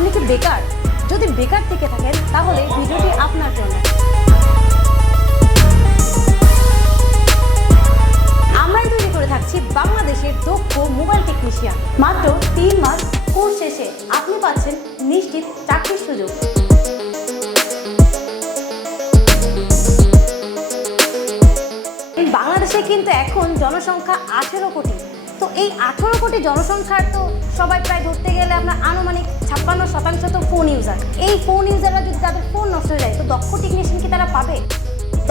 আপনি কি বেকার? যদি বেকার থেকে থাকেন, তাহলে ভিডিওটি আপনার জন্য। আমরাই তৈরি করে থাকছি বাংলাদেশের দক্ষ মোবাইল টেকনিশিয়ান। মাত্র তিন মাস কোর্স শেষে আপনি পাচ্ছেন নিশ্চিত চাকরির সুযোগ। বাংলাদেশে কিন্তু এখন জনসংখ্যা আঠেরো কোটি। তো এই আঠেরো কোটি জনসংখ্যার তো সবাই প্রায় ধরতে গেলে আপনার আনুমানিক ছাপ্পান্ন শতাংশ তো ফোন ইউজার এই ফোন ইউজাররা যদি তাদের ফোন নষ্ট হয়ে যায়, তো দক্ষ টেকনিশিয়ান কি তারা পাবে?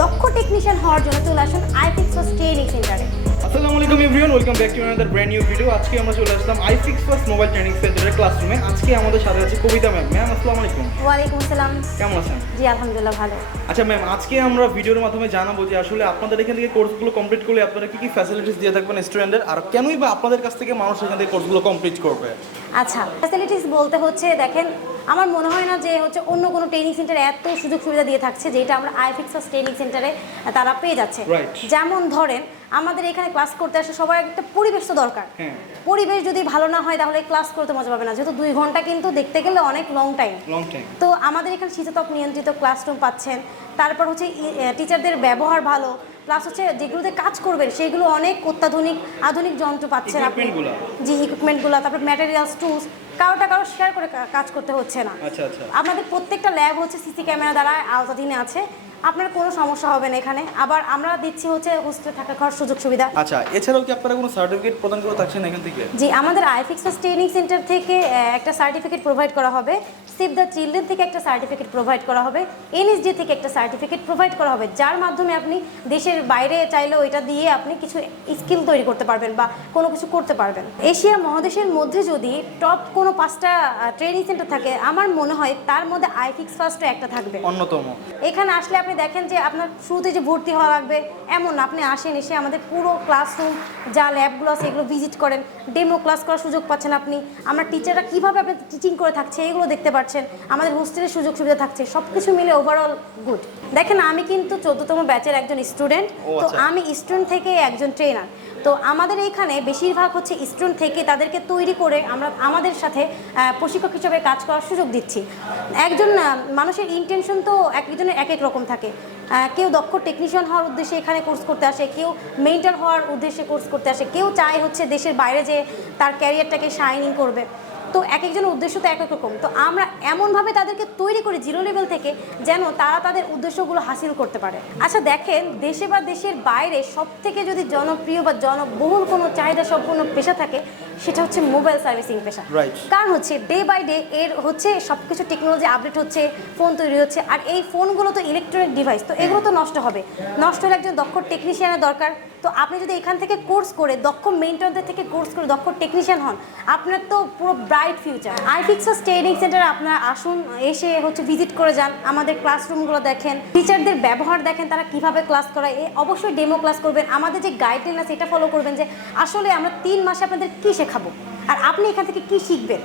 দক্ষ টেকনিশিয়ান হওয়ার জন্য চলে আসুন আইপিক্স ট্রেনিং সেন্টারে আসসালামু আলাইকুম everyone welcome back to another brand new video আজকে আমরা চলে আসলাম I fix plus mobile training সেন্টারের ক্লাসরুমে আজকে আমাদের সাথে আছে কবিতা ম্যাম ম্যাম আসসালামু আলাইকুম। ওয়ালাইকুম আসসালাম। কেমন আছেন? জি আলহামদুলিল্লাহ ভালো। আচ্ছা ম্যাম আজকে আমরা ভিডিওর মাধ্যমে জানাব যে আসলে আপনাদের এখান থেকে কোর্সগুলো কমপ্লিট করলে আপনারা কি কি ফ্যাসিলিটিস দিয়ে থাকবেন স্টুডেন্টদের আর কেনই বা আপনাদের কাছ থেকে মানুষ এখান থেকে কোর্সগুলো কমপ্লিট করবে? আচ্ছা ফ্যাসিলিটিস বলতে হচ্ছে দেখেন আমার মনে হয় না যে হচ্ছে অন্য কোনো ট্রেনিং সেন্টারে এত সুযোগ সুবিধা দিয়ে থাকছে যেটা আমরা আইফিক্সাস ট্রেনিং সেন্টারে তারা পেয়ে যাচ্ছে। যেমন ধরেন আমাদের এখানে ক্লাস করতে আসে সবার একটা পরিবেশ তো দরকার। হ্যাঁ। পরিবেশ যদি ভালো না হয় তাহলে ক্লাস করতে মজা পাবে না। যেহেতু দুই ঘণ্টা কিন্তু দেখতে গেলে অনেক লং টাইম তো আমাদের এখানে শীততাপ নিয়ন্ত্রিত ক্লাসরুম পাচ্ছেন। তারপর হচ্ছে টিচারদের ব্যবহার ভালো। প্লাস হচ্ছে যেগুলোতে কাজ করবেন সেগুলো অনেক অত্যাধুনিক আধুনিক যন্ত্র পাচ্ছেন আপনি? জি ইকুইপমেন্টগুলো তারপর ম্যাটেরিয়ালস টুলস কারোটা কারও শেয়ার করে কাজ করতে হচ্ছে না। আচ্ছা আচ্ছা। আমাদের প্রত্যেকটা ল্যাব হচ্ছে সিসি ক্যামেরা দ্বারা আওতাধীনে আছে। আপনার কোনো সমস্যা হবে না এখানে। আবার আমরা দিচ্ছি হচ্ছে হোস্টেলে থাকা খাওয়ার সুযোগ সুবিধা। আচ্ছা এছাড়াও কি আপনারা কোনো সার্টিফিকেট প্রদান করে থাকছেন এখান থেকে? জি আমাদের আইফিক্সাস ট্রেনিং সেন্টার থেকে একটা সার্টিফিকেট প্রোভাইড করা হবে। সেভ দ্য চিলড্রেন থেকে একটা সার্টিফিকেট প্রোভাইড করা হবে। এনএসডি থেকে একটা সার্টিফিকেট প্রোভাইড করা হবে। যার মাধ্যমে আপনি দেশের বাইরে চাইলেও এটা দিয়ে আপনি কিছু স্কিল তৈরি করতে পারবেন বা কোনো কিছু করতে পারবেন। এশিয়া মহাদেশের মধ্যে যদি টপ কোনো পাঁচটা ট্রেনিং সেন্টার থাকে। আমার মনে হয় তার মধ্যে আইফিক্স ফার্স্টও একটা থাকবে। অন্যতম। এখানে আসলে আপনি দেখেন যে আপনার শুরুতে যে ভর্তি হওয়া লাগবে এমন আপনি আসেন এসে আমাদের পুরো ক্লাসরুম যা ল্যাবগুলো আছে এগুলো ভিজিট করেন। ডেমো ক্লাস করার সুযোগ পাচ্ছেন আপনি। আমরা টিচাররা কীভাবে আপনি টিচিং করে থাকছে এগুলো দেখতে পাচ্ছেন। আমাদের হোস্টেলের সুযোগ সুবিধা থাকছে। সব কিছু মিলে ওভারঅল গুড দেখেন আমি কিন্তু চোদ্দতম ব্যাচের একজন স্টুডেন্ট তো আচ্ছা। আমি স্টুডেন্ট থেকে একজন ট্রেনার তো আমাদের এইখানে বেশিরভাগ হচ্ছে স্টুডেন্ট থেকে তাদেরকে তৈরি করে আমরা আমাদের সাথে প্রশিক্ষক হিসেবে কাজ করার সুযোগ দিচ্ছি। একজন মানুষের ইন্টেনশন তো এক একজনের এক এক রকম থাকে। কেউ দক্ষ টেকনিশিয়ান হওয়ার উদ্দেশ্যে এখানে কোর্স করতে আসে, কেউ মেন্টাল হওয়ার উদ্দেশ্যে কোর্স করতে আসে, কেউ চায় হচ্ছে দেশের বাইরে যে তার ক্যারিয়ারটাকে শাইনিং করবে। তো এক একজনের উদ্দেশ্য তো এক এক রকম। তো আমরা এমনভাবে তাদেরকে তৈরি করি জিরো লেভেল থেকে যেন তারা তাদের উদ্দেশ্যগুলো হাসিল করতে পারে। আচ্ছা দেখেন, দেশে বা দেশের বাইরে সব থেকে যদি জনপ্রিয় বা জনবহুল কোনো চাহিদা সম্পূর্ণ পেশা থাকে সেটা হচ্ছে মোবাইল সার্ভিসিং পেশা। কারণ হচ্ছে ডে বাই ডে এর হচ্ছে সব কিছু টেকনোলজি আপডেট হচ্ছে ফোন তৈরি হচ্ছে আর এই ফোনগুলো তো ইলেকট্রনিক ডিভাইস তো এগুলো তো নষ্ট হবে। নষ্ট হলে একজন দক্ষ টেকনিশিয়ানের দরকার। তো আপনি যদি এখান থেকে কোর্স করে দক্ষ মেন্টরদের থেকে কোর্স করে দক্ষ টেকনিশিয়ান হন আপনার তো পুরো ব্রাইট ফিউচার আইফিক্সাস ট্রেনিং সেন্টারে আপনারা আসুন এসে হচ্ছে ভিজিট করে যান আমাদের ক্লাসরুমগুলো দেখেন টিচারদের ব্যবহার দেখেন তারা কীভাবে ক্লাস করায় এ অবশ্যই ডেমো ক্লাস করবেন। আমাদের যে গাইডলাইন আছে এটা ফলো করবেন যে আসলে আমরা তিন মাসে আপনাদের কী শেখাবো আর আপনি এখান থেকে কি শিখবেন?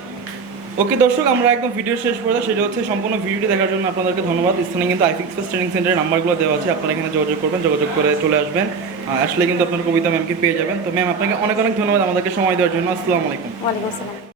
ওকে দর্শক আমরা একদম ভিডিও শেষ করে সেটা হচ্ছে সম্পূর্ণ ভিডিওটি দেখার জন্য আপনাদেরকে ধন্যবাদ। স্থানে কিন্তু আইফিক্স ট্রেনিং সেন্টারের নাম্বারগুলো দেওয়া আছে। আপনারা এখানে যোগাযোগ করবেন যোগাযোগ করে চলে আসবেন। আসলে কিন্তু আপনার কবিতা ম্যামকে পেয়ে যাবেন। তো ম্যাম আপনাকে অনেক অনেক ধন্যবাদ আমাদেরকে সময় দেওয়ার জন্য। আসসালামু আলাইকুম। ওয়ালাইকুম আসসালাম।